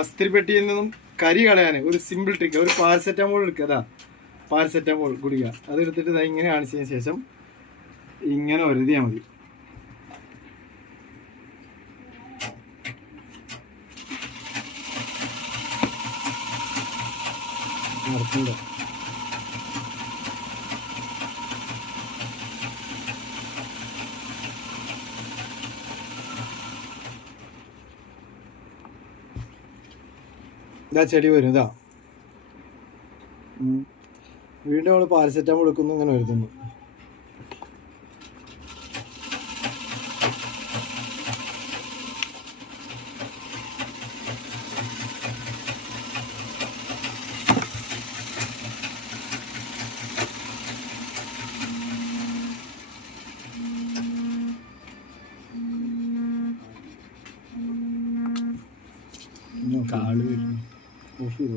അസ്ഥിരിപ്പെട്ടിയിൽ നിന്നും കരി കളയാൻ ഒരു സിമ്പിൾ ട്രിക്ക് ഒരു പാരസെറ്റമോൾ എടുക്കുക അതാ. പാരസെറ്റമോൾ കുടിക്കുക. അതെടുത്തിട്ട് ഇങ്ങനെ കാണിച്ചതിന് ശേഷം ഇങ്ങനെ ഒരുതിയാൽ മതി. നടക്കണ്ട. ഇതാ ചെടി വരും ഇതാ. വീണ്ടും നമ്മൾ പാരസെറ്റാമോൾ എടുക്കുന്നു ഇങ്ങനെ വരുത്തുന്നു. കാൾ വരുന്നു. i confirmed.